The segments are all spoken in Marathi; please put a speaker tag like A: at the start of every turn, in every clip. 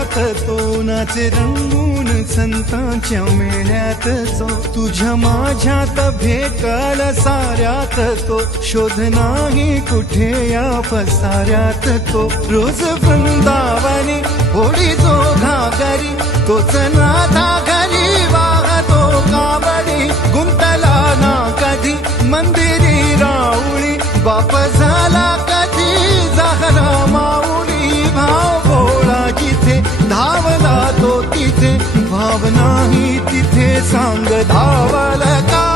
A: डोळ्यात तो नाचे रंगून संतांच्या मेळ्यात तो. तुझ्या माझ्यात भेटल साऱ्यात तो. शोध नाही कुठे या पसाऱ्यात तो. रोज वृंदावनी होडी तो घागरी तोच नाथा घरी वा तिथे सांग धावल का?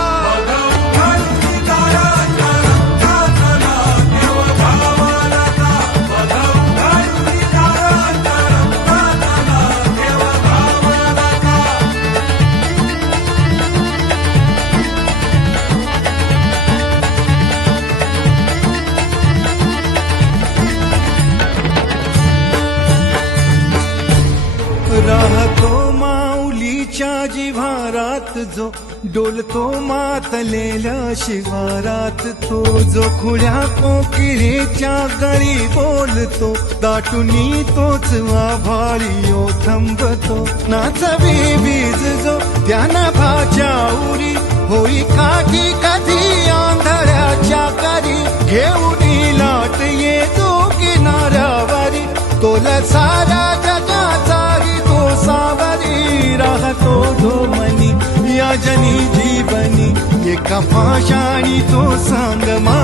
A: राहतो माऊलीच्या जिव्हारात जो डोलतो मातलेल्या शिवारात तो जो खुल्या कोकिळेच्या गळी बोलतो दाटुनी तोच आभाळीयो थांबतो. नाचवी बीज जो त्यानं भाच्या उरी होई काठी कधी आंधळ्याच्या करी घेऊन लाट येतो किनाऱ्यावारी तोला सावरी राहतो मनी या जनी जीवनी एका पाशाणी तो सांग मा